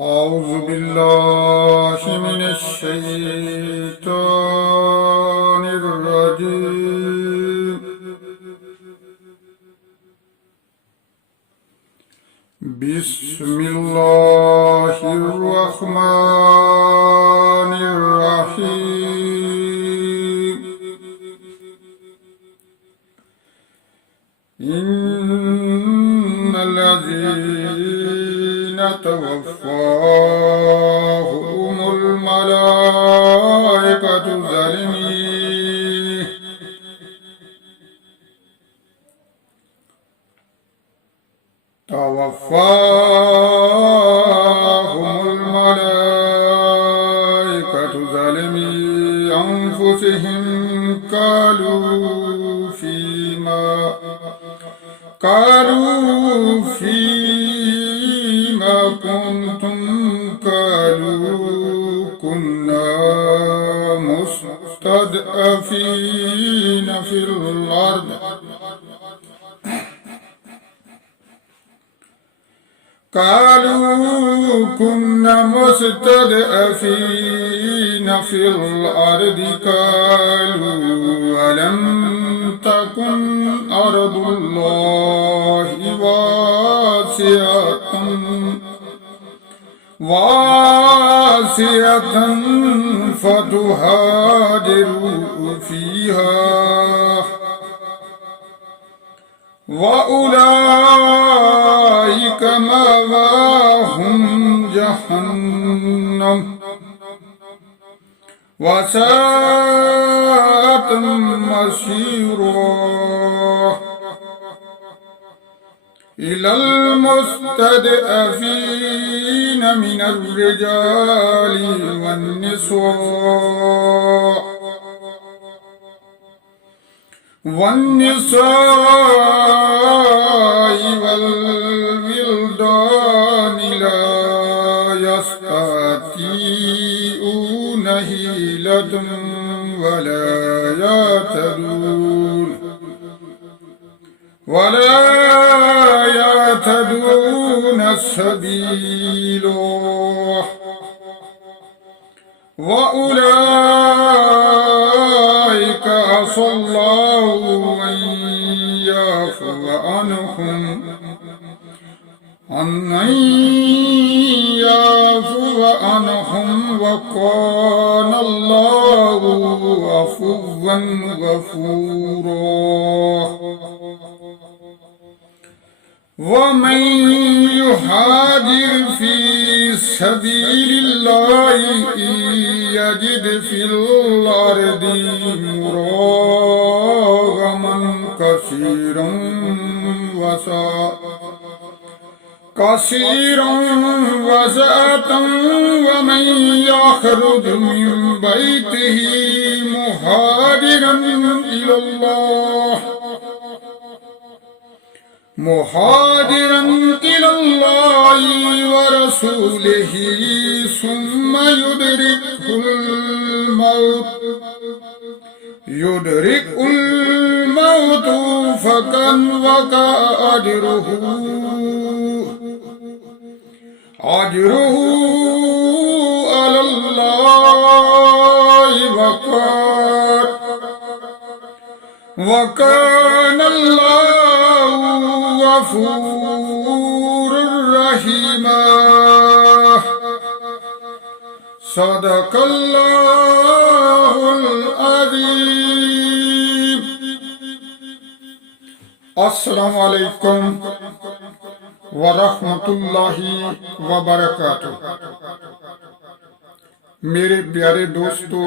أعوذ بالله من الشيطان الرجيم. بسم الله الرحمن الرحيم. إن الذين توفاهم الملائكة ظالمي أنفسهم قالوا فيما كنتم. قالوا كنا مستضعفين في الأرض. قالوا كنا مستضعفين في الأرض. قالوا ألم تكن أرض الله واسعة فتهاجروا فيها وأولئك مأواهم جهنم وساءت مصيرا. إلى المستضعفين من الرجال والنساء والولدان لا يستطيعون حيلة ولا يهتدون السبيل. وأولئك عسى الله أن يعفو عنهم وكان الله عفوا غفورا. ومن يهاجر في سبيل الله يجد في الأرض مراغما كثيرا وسعة. ومن يخرج من بيته مهاجرا إلى الله ورسوله ثم يدرك الموت فقد وقع أجره على الله وكان الله غفور رحيما. صدق الله العظيم. السلام علیکم ورحمۃ اللہ وبرکاتہ. میرے پیارے دوستوں،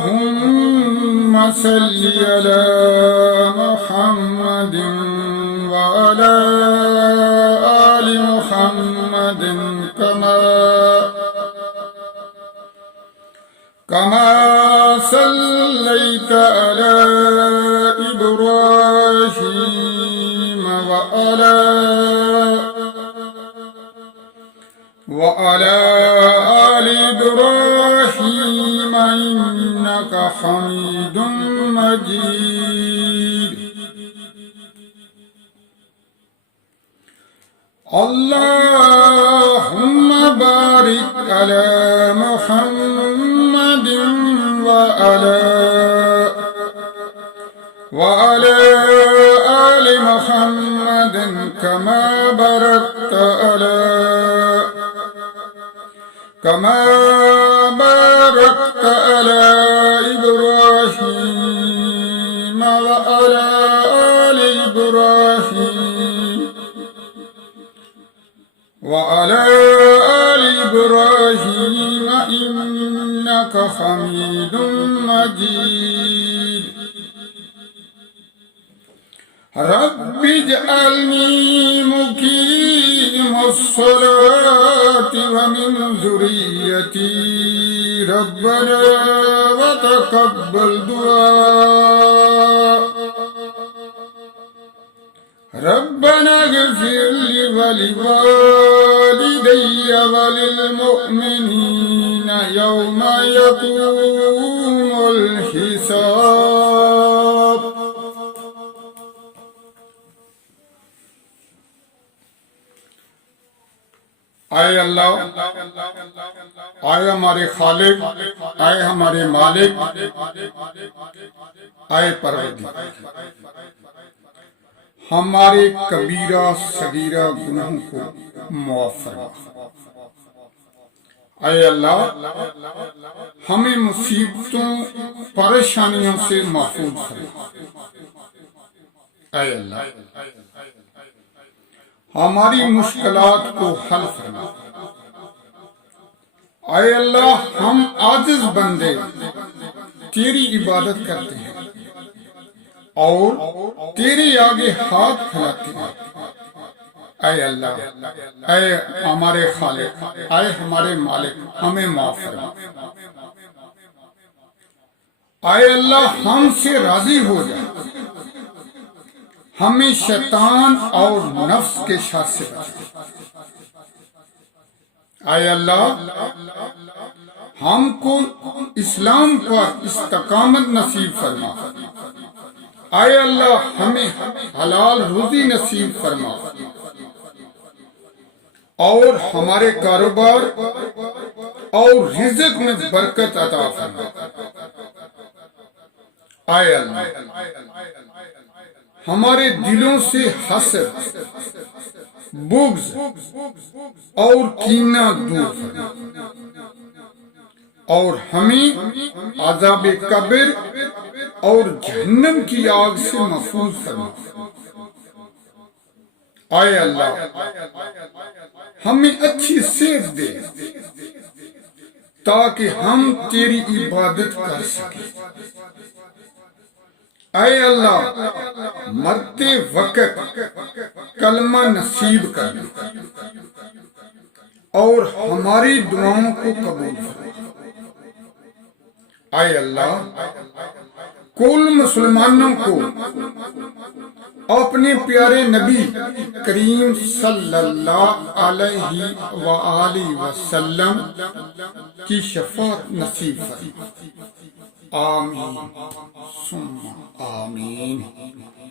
اللهم صل على محمد وعلى آل محمد كما صليت على إبراهيم وعلى آل إبراهيم إنك حميد مجيد. اللهم بارك على محمد وعلى آل محمد كما باركت على إبراهيم وعلى آل إبراهيم إنك حميد مجيد. رب اجعلني مقيم الصلاة ومن ذريتي ربنا وتقبل دعاء. ربنا اغفر لي ولوالدي وللمؤمنين يوم يقوم الحساب. اے اللہ، اے ہمارے خالق، اے ہمارے مالک، اے پروردگار، ہمارے کبیرہ صغیرہ گناہوں کو معاف فرما. اے اللہ، ہمیں مصیبتوں پریشانیوں سے محفوظ فرما. اے اللہ، ہماری مشکلات کو حل فرما. اے اللہ، ہم عاجز بندے تیری عبادت کرتے ہیں اور تیرے آگے ہاتھ پھیلاتے ہیں. اے اللہ، اے ہمارے خالق، اے ہمارے مالک، ہمیں معاف فرما. اے اللہ، ہم سے راضی ہو جا، ہمیں شیطان اور نفس کے شر سے بچا. اے اللہ، ہم کو اسلام پر استقامت نصیب فرما. اے اللہ، ہمیں حلال روزی نصیب فرما اور ہمارے کاروبار اور رزق میں برکت عطا فرما. اے اللہ، ہمارے دلوں سے حسد، بغض اور کینہ دور فرما اور ہمیں عذاب قبر اور جہنم کی آگ سے محفوظ فرما. اے اللہ، ہمیں اچھی صحت دے تاکہ ہم تیری عبادت کر سکیں. اے اللہ، مرتے وقت کلمہ نصیب کر اور ہماری دعاؤں کو قبول فرما. اے اللہ، کل مسلمانوں کو اپنے پیارے نبی کریم صلی اللہ علیہ وآلہ وسلم کی شفاعت نصیب فرما. آمین ثم آمین.